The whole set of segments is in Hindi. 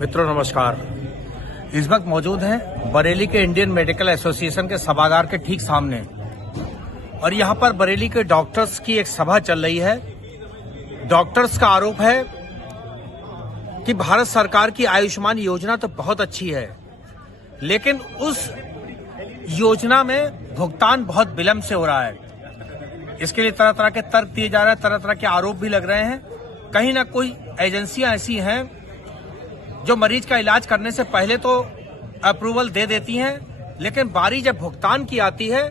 मित्रों नमस्कार। इस वक्त मौजूद हैं बरेली के इंडियन मेडिकल एसोसिएशन के सभागार के ठीक सामने और यहाँ पर बरेली के डॉक्टर्स की एक सभा चल रही है। डॉक्टर्स का आरोप है कि भारत सरकार की आयुष्मान योजना तो बहुत अच्छी है, लेकिन उस योजना में भुगतान बहुत विलंब से हो रहा है। इसके लिए तरह तरह के तर्क दिए जा रहे हैं, तरह तरह के आरोप भी लग रहे हैं। कहीं ना कोई एजेंसियां ऐसी हैं जो मरीज का इलाज करने से पहले तो अप्रूवल दे देती हैं, लेकिन बारी जब भुगतान की आती है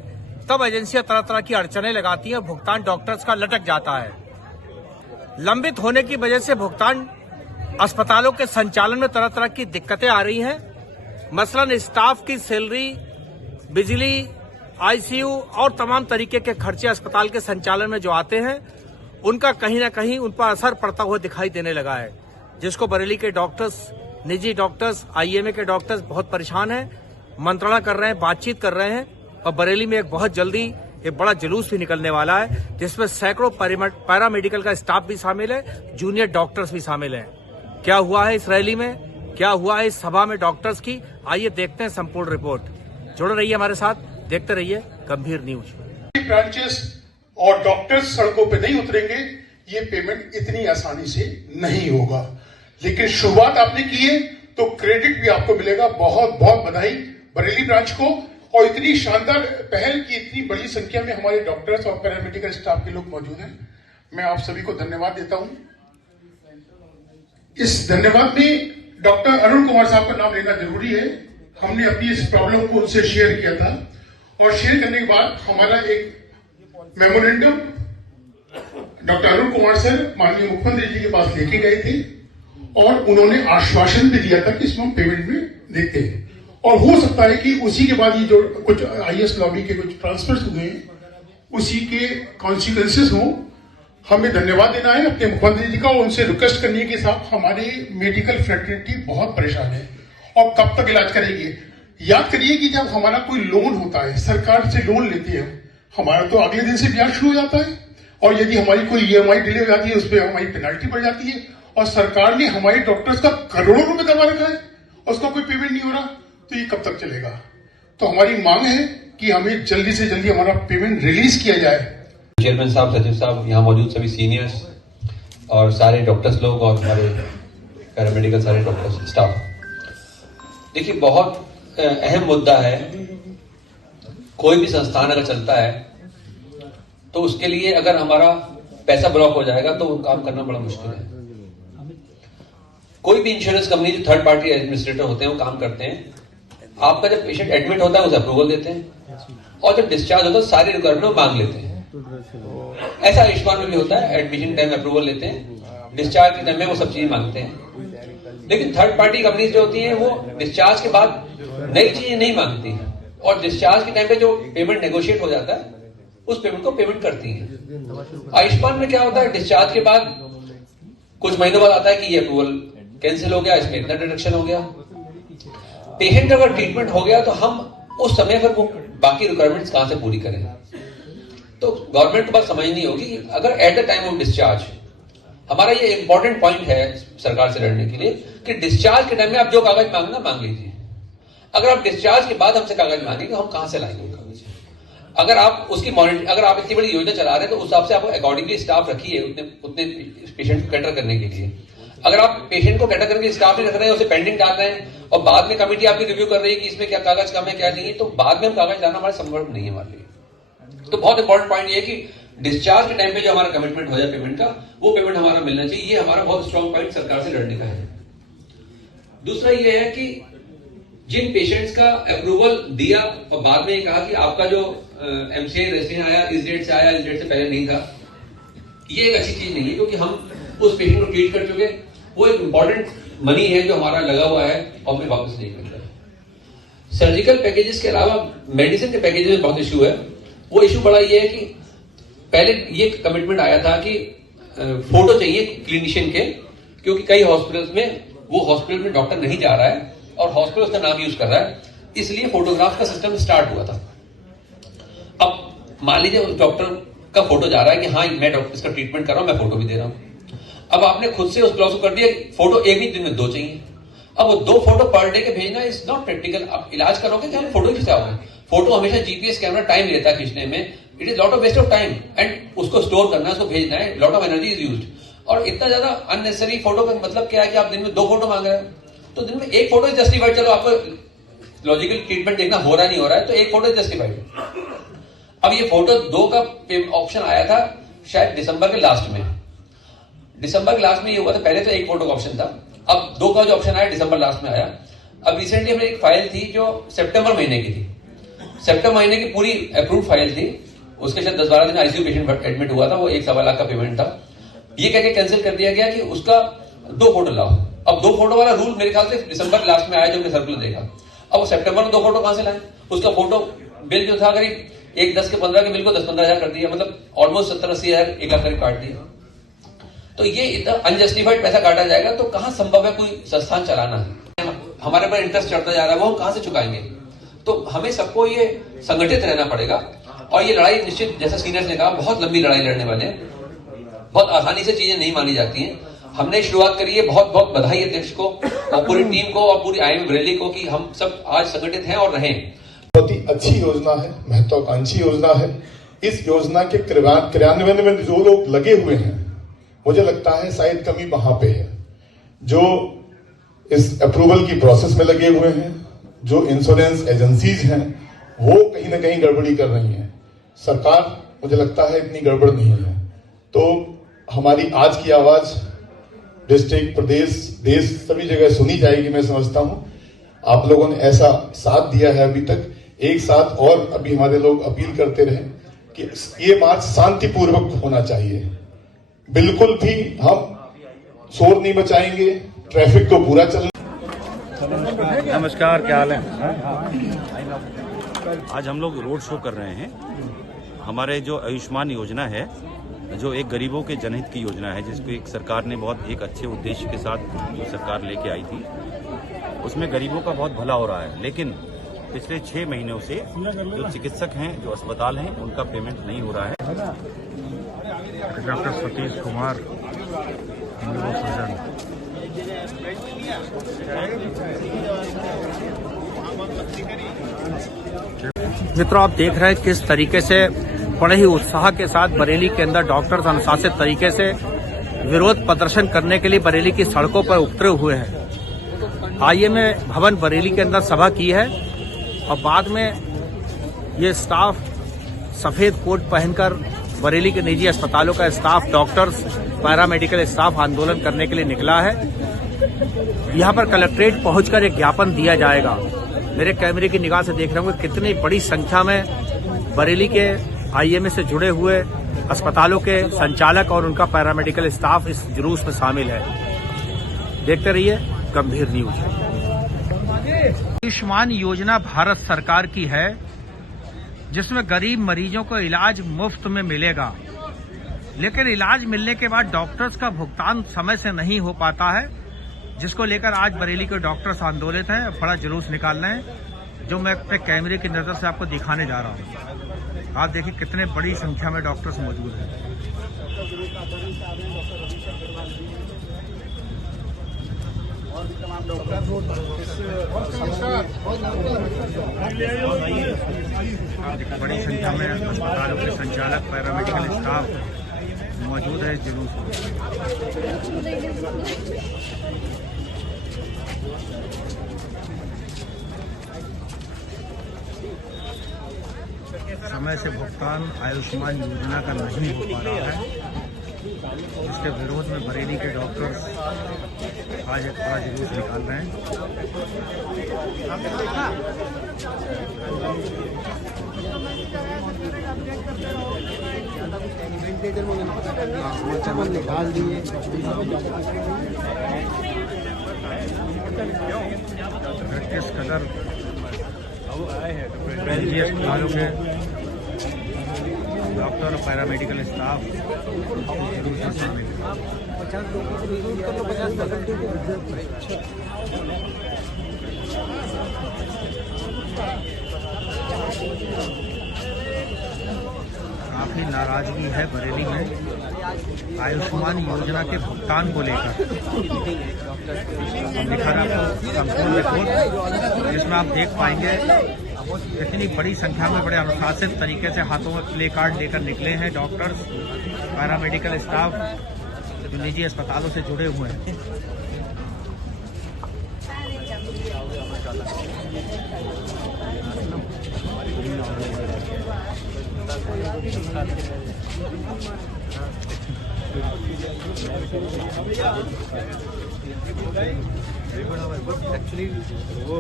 तब एजेंसियां तरह तरह की अड़चनें लगाती हैं। भुगतान डॉक्टर्स का लटक जाता है। लंबित होने की वजह से भुगतान अस्पतालों के संचालन में तरह तरह की दिक्कतें आ रही हैं। मसलन स्टाफ की सैलरी, बिजली, आईसीयू और तमाम तरीके के खर्चे अस्पताल के संचालन में जो आते हैं, उनका कहीं ना कहीं उन पर असर पड़ता हुआ दिखाई देने लगा है, जिसको बरेली के डॉक्टर्स, निजी डॉक्टर्स, आईएमए के डॉक्टर्स बहुत परेशान हैं, मंत्रणा कर रहे हैं, बातचीत कर रहे हैं। और बरेली में एक बहुत जल्दी एक बड़ा जुलूस भी निकलने वाला है, जिसमें सैकड़ों पैरामेडिकल का स्टाफ भी शामिल है, जूनियर डॉक्टर्स भी शामिल हैं। क्या हुआ है इस रैली में, क्या हुआ है इस सभा में डॉक्टर्स की, आइए देखते हैं संपूर्ण रिपोर्ट। जुड़े रहिए हमारे साथ, देखते रहिए गंभीर न्यूज। ब्रांचेस और डॉक्टर्स सड़कों पे नहीं उतरेंगे, ये पेमेंट इतनी आसानी से नहीं होगा। लेकिन शुरुआत आपने की है तो क्रेडिट भी आपको मिलेगा। बहुत बहुत बधाई बरेली ब्रांच को, और इतनी शानदार पहल की इतनी बड़ी संख्या में हमारे डॉक्टर्स और पैरामेडिकल स्टाफ के लोग मौजूद हैं। मैं आप सभी को धन्यवाद देता हूं। इस धन्यवाद में डॉक्टर अरुण कुमार साहब का नाम लेना जरूरी है। हमने अपनी इस प्रॉब्लम को उनसे शेयर किया था और शेयर करने के बाद हमारा एक memorandum doctor Arun Kumar sir माननीय मुख्यमंत्री जी के पास लेके गए थे और उन्होंने आश्वासन भी दिया था कि इसमें पेमेंट में देते हैं। और हो सकता है कि उसी के बाद ये जो कुछ आईएएस लॉबी के कुछ ट्रांसफर्स हुए हैं, उसी के कॉन्सिक्वेंसेस हों। हमें धन्यवाद देना है अपने मुख्यमंत्री जी का, और उनसे रिक्वेस्ट करने के साथ हमारे मेडिकल फ्रेटर्निटी बहुत परेशान है और कब तक इलाज करेगी। याद करिए कि जब हमारा कोई लोन होता है, सरकार से लोन लेते हैं, हमारा तो अगले दिन से ब्याज शुरू हो जाता है, और यदि हमारी कोई ईएमआई डिले हो जाती है, उस पर हमारी पेनाल्टी बढ़ जाती है। और सरकार ने हमारे डॉक्टर्स का करोड़ों रुपए दबा रखा है और उसका कोई पेमेंट नहीं हो रहा, तो ये कब तक चलेगा। तो हमारी मांग है कि हमें जल्दी से जल्दी हमारा पेमेंट रिलीज किया जाए। चेयरमैन साहब, सचिव साहब, यहाँ मौजूद सभी सीनियर्स और सारे डॉक्टर्स लोग और हमारे पैरामेडिकल सारे डॉक्टर्स स्टाफ, देखिए बहुत अहम मुद्दा है। कोई भी संस्थान अगर चलता है तो उसके लिए अगर हमारा पैसा ब्लॉक हो जाएगा तो काम करना बड़ा मुश्किल है। कोई भी इंश्योरेंस कंपनी जो थर्ड पार्टी एडमिनिस्ट्रेटर होते हैं वो काम करते हैं। आपका जब पेशेंट एडमिट होता है उसे अप्रूवल देते हैं, और जब डिस्चार्ज होता है सारी रिक्वायरमेंट मांग लेते हैं। ऐसा आयुष्मान में भी होता है, एडमिशन टाइम अप्रूवल लेते हैं, डिस्चार्ज के टाइम में वो सब चीजें मांगते हैं। लेकिन थर्ड पार्टी कंपनीज जो होती हैं वो डिस्चार्ज के बाद नई चीजें नहीं मांगती, और डिस्चार्ज के टाइम पे जो पेमेंट नेगोशिएट हो जाता है उस पेमेंट को पेमेंट करती है। आयुष्मान में क्या होता है, डिस्चार्ज के बाद कुछ महीनों बाद आता है कि ये अप्रूवल कैंसिल हो गया, इसमें इतना डिडक्शन हो गया। पेशेंट का अगर ट्रीटमेंट हो गया तो हम उस समय पर वो बाकी रिक्वायरमेंट्स कहां से पूरी करें। तो गवर्नमेंट को बात समझनी होगी, अगर at the time of discharge, हमारा ये इंपॉर्टेंट पॉइंट है सरकार से लड़ने के लिए कि डिस्चार्ज के टाइम में आप जो कागज मांगना मांग लीजिए। अगर आप डिस्चार्ज के बाद हमसे कागज मांगेंगे, हम कहां से लाएंगे कागज। अगर आप उसकी मॉनिटरिंग, अगर आप इतनी बड़ी योजना चला रहे हैं तो उस हिसाब से आप अकॉर्डिंगली स्टाफ रखिए उतने पेशेंट को कैटर करने के लिए। अगर आप पेशेंट को कैटर करके स्टाफ नहीं रख रहे हैं, उसे पेंडिंग डाल रहे हैं और बाद में कमेटी आपकी रिव्यू कर रही है कि इसमें क्या कागज कम है क्या नहीं है, तो बाद में हम कागज लाना हमारे संभव नहीं है हमारे लिए। तो बहुत इंपॉर्टेंट पॉइंट ये है कि डिस्चार्ज के टाइम पे जो हमारा कमिटमेंट हो जाए पेमेंट का, वो पेमेंट हमारा मिलना चाहिए। ये हमारा बहुत स्ट्रॉन्ग पॉइंट सरकार से लड़ने का है। दूसरा ये है कि जिन पेशेंट्स का अप्रूवल दिया और बाद में कहा कि आपका जो एमसीआई रेजिडेंट आया इस डेट से आया, इस डेट से पहले नहीं था, ये एक अच्छी चीज नहीं है, क्योंकि हम उस पेशेंट को ट्रीट कर चुके। वो एक इंपॉर्टेंट मनी है जो हमारा लगा हुआ है और हमें वापस नहीं मिल रहा है। सर्जिकल पैकेजेस के अलावा मेडिसिन के पैकेजेस में बहुत इशू है। वो इशू बड़ा ये है कि पहले ये कमिटमेंट आया था कि फोटो चाहिए क्लिनिशियन के, क्योंकि कई हॉस्पिटल्स में वो हॉस्पिटल में डॉक्टर नहीं जा रहा है और हॉस्पिटल उसका नाम यूज कर रहा है, इसलिए फोटोग्राफ का सिस्टम स्टार्ट हुआ था। अब मान लीजिए उस डॉक्टर का फोटो जा रहा है कि हाँ मैं डॉक्टर इसका ट्रीटमेंट कर रहा हूं, मैं फोटो भी दे रहा हूं। अब आपने खुद से उस क्लॉज को कर दिया फोटो एक ही दिन में 2 चाहिए। अब वो 2 फोटो पर डे के भेजना इज नॉट प्रैक्टिकल। आप इलाज करोगे कि हम फोटो खिंचाओगे? फोटो हमेशा जीपीएस कैमरा टाइम लेता है खींचने में, it is lot of waste of time and उसको स्टोर करना है, उसको भेजना है, lot of energy is used. और इतना ज्यादा अननेसेसरी फोटो का मतलब क्या है कि आप दिन में 2 फोटो मांग रहे हो, तो दिन में 1 फोटो जस्टिफाइड। चलो आपको लॉजिकल ट्रीटमेंट देखना हो रहा नहीं हो रहा है तो 1 फोटो जस्टिफाइड। अब ये फोटो 2 का ऑप्शन आया था शायद दिसंबर के लास्ट में। दिसंबर के लास्ट में ये हुआ था, पहले तो 1 फोटो का ऑप्शन था, अब 2 का जो ऑप्शन आया दिसंबर लास्ट में आया। अब रिसेंटली हमें एक फाइल थी जो सितंबर महीने की थी, सितंबर महीने की पूरी अप्रूव फाइल थी, उसके शायद 10-12 दिन आईसीयू पेशेंट एडमिट हुआ था, वो 1.25 लाख का पेमेंट था। ये कहकर कैंसिल कर दिया गया कि उसका 2 फोटो लाओ। अब 2 फोटो वाला रूल मेरे ख्याल से दिसंबर लास्ट में आया, जो हमने सर्कुलर देखा। अब वो सितंबर में 2 फोटो कहां से लाए? उसका फोटो बिल जो था करीब 10 के 15 के बिल को 10-15 हजार कर दिया, मतलब ऑलमोस्ट 70-80 हजार 1 लाख करीब काट दिया। तो ये इतना अनजस्टिफाइड पैसा काटा जाएगा तो कहां संभव है कोई संस्थान चलाना है? हमारे पर इंटरेस्ट चढ़ता जा रहा है, वो हम कहां से चुकाएंगे? तो हमें सबको ये संगठित रहना पड़ेगा और ये लड़ाई निश्चित, जैसा सीनियर्स ने कहा, बहुत लंबी लड़ाई लड़ने वाले हैं। बहुत आसानी से चीजें नहीं मानी जाती हैं। हमने शुरुआत करी है, बहुत बहुत बधाई अध्यक्ष को और पूरी टीम को और पूरी आईएम बरेली को कि हम सब आज संगठित हैं और रहें। बहुत ही अच्छी योजना है, महत्वाकांक्षी योजना है। इस योजना के क्रियान्वयन में जो लोग लगे हुए हैं, मुझे लगता है शायद कमी वहां पे है। जो इस अप्रूवल की प्रोसेस में लगे हुए हैं, जो इंश्योरेंस एजेंसीज हैं, वो कहीं ना कहीं गड़बड़ी कर रही हैं। सरकार, मुझे लगता है, इतनी गड़बड़ नहीं है। तो हमारी आज की आवाज डिस्ट्रिक्ट, प्रदेश, देश सभी जगह सुनी जाएगी, मैं समझता हूं। आप लोगों ने ऐसा साथ दिया है अभी तक, एक साथ और अभी हमारे लोग अपील करते रहे कि ये मार्च शांतिपूर्वक होना चाहिए। बिल्कुल भी हम शोर नहीं मचाएंगे, ट्रैफिक तो पूरा चल। नमस्कार, क्या हाल है? आज हम लोग रोड शो कर रहे हैं। हमारे जो आयुष्मान योजना है, जो एक गरीबों के जनहित की योजना है, जिसको एक सरकार ने बहुत एक अच्छे उद्देश्य के साथ सरकार लेके आई थी, उसमें गरीबों का बहुत भला हो रहा है। लेकिन पिछले 6 महीनों से जो चिकित्सक हैं, जो अस्पताल हैं, उनका पेमेंट नहीं हो रहा है। डॉक्टर सतीश कुमार, मित्रों, आप देख रहे हैं किस तरीके से बड़े ही उत्साह के साथ बरेली के अंदर डॉक्टर्स अनुशासित तरीके से विरोध प्रदर्शन करने के लिए बरेली की सड़कों पर उतरे हुए हैं। आईएम भवन बरेली के अंदर सभा की है और बाद में ये स्टाफ सफेद कोट पहनकर बरेली के निजी अस्पतालों का स्टाफ, डॉक्टर्स, पैरामेडिकल स्टाफ आंदोलन करने के लिए निकला है। यहां पर कलेक्ट्रेट पहुंचकर एक ज्ञापन दिया जाएगा। मेरे कैमरे की निगाह से देख रहे होंगे कितनी बड़ी संख्या में बरेली के आईएमए से जुड़े हुए अस्पतालों के संचालक और उनका पैरामेडिकल स्टाफ इस जुलूस में शामिल है। देखते रहिए गंभीर न्यूज। आयुष्मान योजना भारत सरकार की है, जिसमें गरीब मरीजों को इलाज मुफ्त में मिलेगा, लेकिन इलाज मिलने के बाद डॉक्टर्स का भुगतान समय से नहीं हो पाता है, जिसको लेकर आज बरेली के डॉक्टर्स आंदोलित हैं। बड़ा जुलूस निकाल रहे हैं, जो मैं अपने कैमरे की नजर से आपको दिखाने जा रहा हूं। आप देखिए कितने बड़ी संख्या में डॉक्टर्स मौजूद हैं। बड़ी संख्या में अस्पतालों के संचालक, पैरामेडिकल स्टाफ मौजूद है इस जुलूस में। समय से भुगतान आयुष्मान योजना का नहीं हो पा रहा है, इसके विरोध में बरेली के डॉक्टर्स आज एक बड़ा जुलूस निकाल रहे हैं। किस कदर निजी अस्पतालों के डॉक्टर और पैरामेडिकल स्टाफ जुलूस में शामिल है। काफी नाराजगी है बरेली में। आयुष्मान योजना के भुगतान को लेकर दिखा रहा आपको संपूर्ण रिपोर्ट, जिसमें आप देख पाएंगे इतनी बड़ी संख्या में बड़े अनुशासित तरीके से हाथों में प्ले कार्ड लेकर निकले हैं डॉक्टर्स, पैरामेडिकल स्टाफ जो निजी अस्पतालों से जुड़े हुए हैं। एक्चुअली वो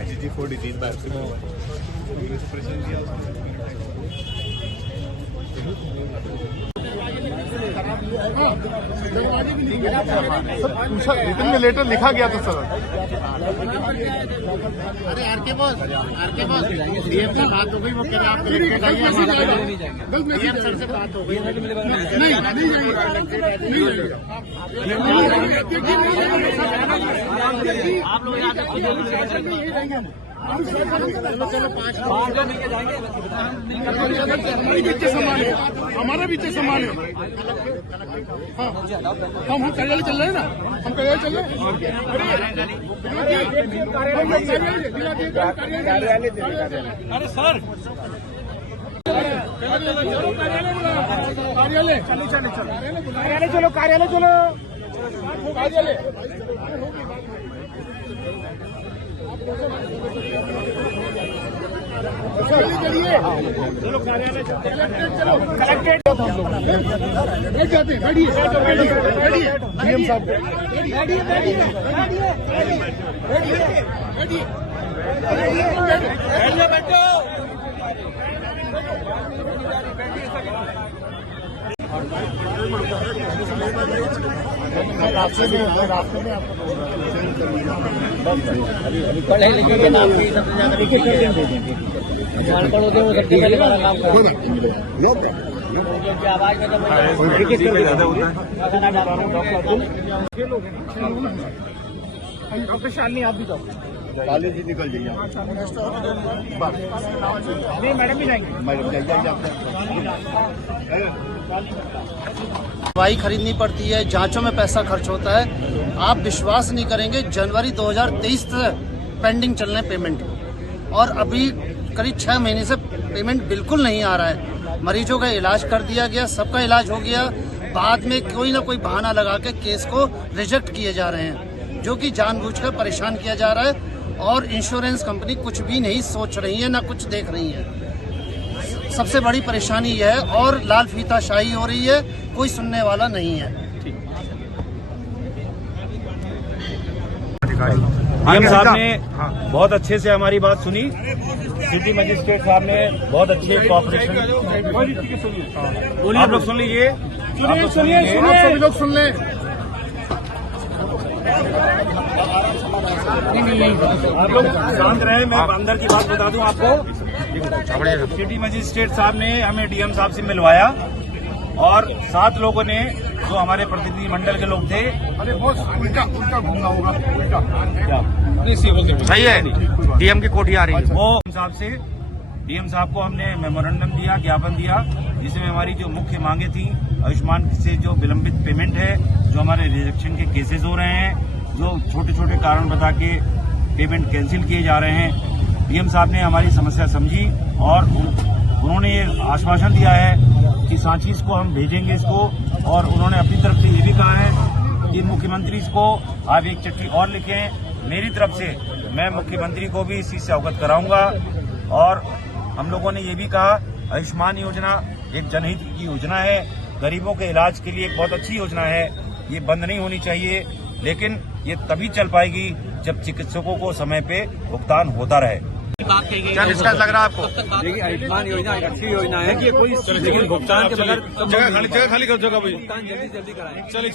IgG4 डिजीज मैक्सिमम रिटर्न में लेटर लिखा गया था सर। अरे आरके बॉस डीएम से बात हो गई, वो कह रहे आप कलेक्टर आइए, डीएम सर से बात हो गई। आप लोग यहाँ चलो 5 हमारा बीच संभाल है। हम कार्यालय चल रहे हैं ना, हम कार्यालय चल रहे हैं। अरे सर कार्यालय चलो, कार्यालय चलो। चलो कार्यालय चलो, कलेक्टेड बैठ जाते हैं, बैठिए डीएम साहब बैठो। रास्ते में आपको पढ़े लिखे के नाम भी सबसे ज्यादा अनपढ़ होते हैं, सबसे पहले वाला काम आवाज में डॉक्टर शालिनी, आप भी जाओ, कॉलेज ही निकल जाइए। नहीं मैडम भी जाएंगे, मैडम जाइए। दवाई खरीदनी पड़ती है, जांचों में पैसा खर्च होता है। आप विश्वास नहीं करेंगे, जनवरी 2023 से पेंडिंग चल रहे पेमेंट, और अभी करीब 6 महीने से पेमेंट बिल्कुल नहीं आ रहा है। मरीजों का इलाज कर दिया गया, सबका इलाज हो गया, बाद में कोई ना कोई बहाना लगा के केस को रिजेक्ट किए जा रहे हैं, जो कि जानबूझकर परेशान किया जा रहा है। और इंश्योरेंस कंपनी कुछ भी नहीं सोच रही है, ना कुछ देख रही है। सबसे बड़ी परेशानी यह है, और लाल फीताशाही हो रही है, कोई सुनने वाला नहीं है। डीएम साहब ने बहुत अच्छे से हमारी बात सुनी, सिटी मजिस्ट्रेट साहब ने बहुत अच्छे कॉपरेशन। आप लोग सुन लीजिए, सभी लोग सुन लें। आप लोग शांत रहे, मैं अंदर की बात बता दूं आपको। सिटी मजिस्ट्रेट साहब ने हमें डीएम साहब से मिलवाया, और 7 लोगों ने, जो हमारे प्रतिनिधि मंडल के लोग थे। अरे बहुत उल्टा घूमना होगा, उल्टा सही है, डीएम की कोठी आ रही है। वो साहब से, डीएम साहब को हमने मेमोरेंडम दिया, ज्ञापन दिया, जिसमें हमारी जो मुख्य मांगे थी, आयुष्मान से जो विलंबित पेमेंट है, जो हमारे रिजेक्शन के केसेस हो रहे हैं, जो छोटे छोटे कारण बता के पेमेंट कैंसिल किए जा रहे हैं, डीएम साहब ने हमारी समस्या समझी, और उन्होंने ये आश्वासन दिया है कि सांची को हम भेजेंगे इसको। और उन्होंने अपनी तरफ से ये भी कहा है कि मुख्यमंत्री को आप एक चिट्ठी और लिखें। मेरी तरफ से मैं मुख्यमंत्री को भी इस चीज से अवगत कराऊंगा। और हम लोगों ने ये भी कहा, आयुष्मान योजना एक जनहित की योजना है, गरीबों के इलाज के लिए एक बहुत अच्छी योजना है, ये बंद नहीं होनी चाहिए, लेकिन ये तभी चल पाएगी जब चिकित्सकों को समय पे भुगतान होता रहे। क्या डिस्कस लग रहा है आपको? देखिए, आयुष्मान योजना एक अच्छी योजना है, लेकिन भुगतान के बगैर जगह खाली कर, जगह भाई भुगतान जल्दी कराएं। चलिए